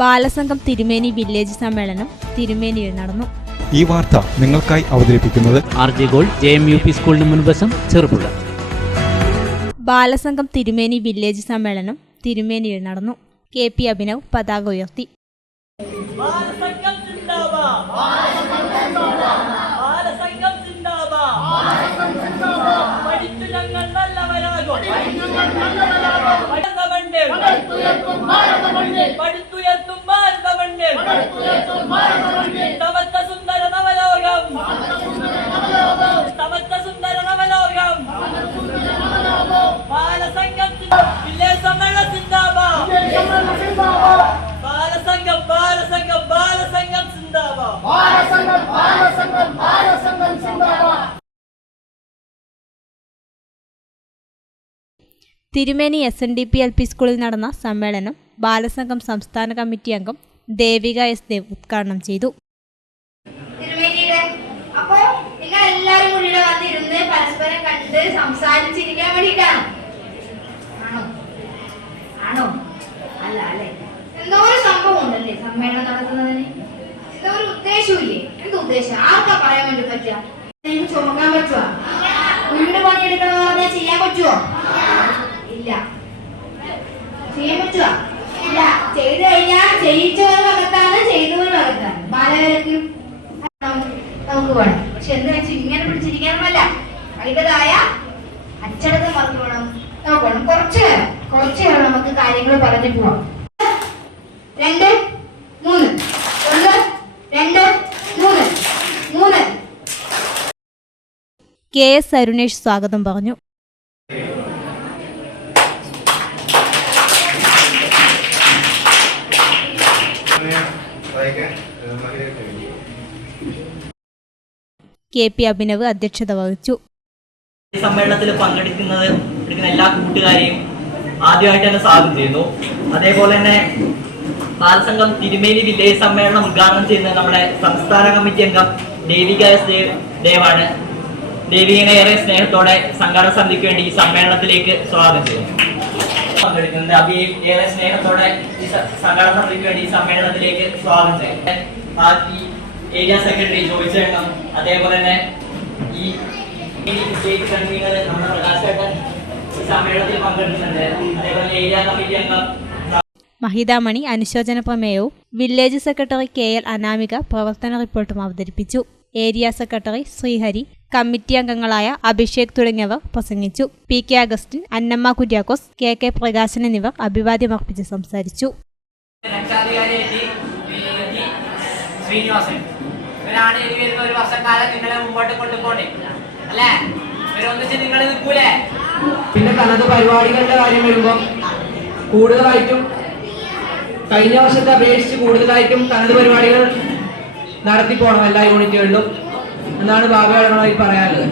ബാലസംഘം തിരുമേനി വില്ലേജ് സമ്മേളനം തിരുമേനിയിൽ നടന്നു. ഈ വാർത്ത നിങ്ങൾക്കായി അവതരിപ്പിക്കുന്നത് R J Gold J M U P സ്കൂളിന് മുൻവശം ചെറുപുഴ. ബാലസംഘം തിരുമേനി വില്ലേജ് സമ്മേളനം തിരുമേനിയിൽ നടന്നു. കെ പി അഭിനവ് പതാക ഉയർത്തി. Thirumeni S N D P L P സ്കൂളിൽ നടന്ന സമ്മേളനം ബാലസംഘം സംസ്ഥാന കമ്മിറ്റി അംഗം ദേവിക എസ് ദേവ് ഉദ്ഘാടനം ചെയ്തു. സമ്മേളനം ഒരു പറയാൻ വേണ്ടി ചുമക്കാൻ പറ്റുമോ വീട് പണിയെടുക്കണമെന്ന് പറഞ്ഞാൽ ചെയ്യാൻ പറ്റുമോ ഇല്ല. ചെയ്യാൻ പറ്റുക ഇല്ല. ചെയ്തു കഴിഞ്ഞാൽ ചെയ്യിച്ചവരും അകത്താണ് ചെയ്തവരും അകത്താണ്. ബാലകരക്കും നമുക്ക് വേണം പക്ഷെ എന്താ വെച്ചാൽ ഇങ്ങനെ പിടിച്ചിരിക്കാനുമല്ല അതിന്റെതായ അച്ചടക്കം മറന്നു വേണം നമുക്ക് വേണം കുറച്ച് കുറച്ച് നേരം നമുക്ക് കാര്യങ്ങൾ പറഞ്ഞു പോവാം. രണ്ട് മൂന്ന്. ഒന്ന് രണ്ട് മൂന്ന്. മൂന്ന്. കെ എസ് അരുണേഷ് സ്വാഗതം പറഞ്ഞു. കെ പി അഭിനവ് അധ്യക്ഷത വഹിച്ചു. സമ്മേളനത്തിൽ പങ്കെടുക്കുന്നത് എല്ലാ കൂട്ടുകാരെയും ആദ്യമായിട്ട് തന്നെ സ്വാഗതം ചെയ്യുന്നു. അതേപോലെ തന്നെ ബാലസംഘം തിരുമേനി വില്ലേജ് സമ്മേളനം ഉദ്ഘാടനം ചെയ്യുന്നത് നമ്മുടെ സംസ്ഥാന കമ്മിറ്റി അംഗം ദേവിക എസ് ദേവ് ദേവാണ്. ദേവികനെ ഏറെ സ്നേഹത്തോടെ സംഘാടന സമിതിക്ക് വേണ്ടി ഈ സമ്മേളനത്തിലേക്ക് സ്വാഗതം ചെയ്യുന്നു. പങ്കെടുക്കുന്നത് അഭിയെ ഏറെ സ്നേഹത്തോടെ ഈ സംഘാടന സമിതിക്ക് വേണ്ടി ഈ സമ്മേളനത്തിലേക്ക് സ്വാഗതം ചെയ്യുന്നു. ഏരിയ സെക്രട്ടറി ജോയിച്ചേട്ടൻ അതേപോലെ തന്നെ ഈ സ്റ്റേറ്റ് കൺവീനർ നമ്മുടെ പ്രകാശ് ചേട്ടൻ ഈ സമ്മേളനത്തിൽ പങ്കെടുക്കുന്നുണ്ട് അതേപോലെ ഏരിയ കമ്മിറ്റി അംഗം മഹിതാമണി അനുശോചന പ്രമേയവും village secretary K L Anamika പ്രവർത്തന റിപ്പോർട്ടും അവതരിപ്പിച്ചു. ഏരിയ സെക്രട്ടറി ശ്രീഹരി കമ്മിറ്റി അംഗങ്ങളായ അഭിഷേക് തുടങ്ങിയവർ പ്രസംഗിച്ചു. P K Augustine Annamma Kuriakose K K Prakashan എന്നിവർ അഭിവാദ്യമർപ്പിച്ച് സംസാരിച്ചു. ശ്രീനിവാസൻ. ഇവരാണ് ഇനി വരുന്ന ഒരു വർഷക്കാലം നിങ്ങളെ മുമ്പോട്ട് കൊണ്ടുപോണേ അല്ലേ? ഇവരൊന്നിച്ച് നിങ്ങൾ നിൽക്കൂലേ? പിന്നെ തനത് പരിപാടികളുടെ കാര്യം വരുമ്പോൾ കൂടുതലായിട്ടും കഴിഞ്ഞ വർഷത്തെ അപേക്ഷിച്ച് കൂടുതലായിട്ടും തനത് പരിപാടികൾ നടത്തി പോകണം എല്ലാ യൂണിറ്റുകളിലും. എന്നാണ് ബാബയോട് പറയാനുള്ളത്.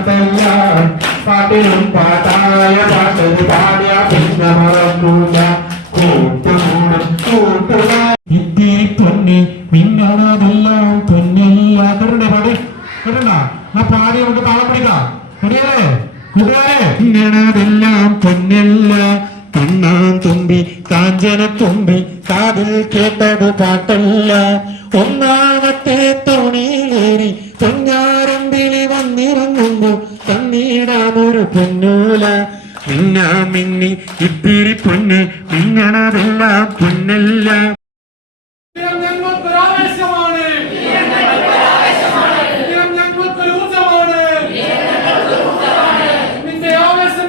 പാട്ടല്ല. പാട്ടിലും പാട്ടായ പാട്ടത് പാടിയ. പിന്നെ മറന്നൂല കൂട്ടുകൂടും കൂട്ടുക ഇത്തിരി പൊന്നി മിന്നണതെല്ലാം പൊന്നില്ല കേട്ടേ പാടി. കേട്ടണ്ട? എന്നാ പാടി നമുക്ക് താളം പിടിക്കാം. തുമ്പി കാഞ്ചന തുമ്പി കാതിൽ കേട്ടത് പാട്ടല്ല. ഒന്നാമത്തെ തോണിയിലേറി പൊന്നാരമ്പിളി വന്നിറങ്ങുമ്പോ തന്നീടാമൊരു പൊന്നൂല. മിന്നാ മിന്നി ഇത്തിരി പൊന്ന് മിന്നണതെല്ലാം പൊന്നല്ല. നിന്റെ ആവേശം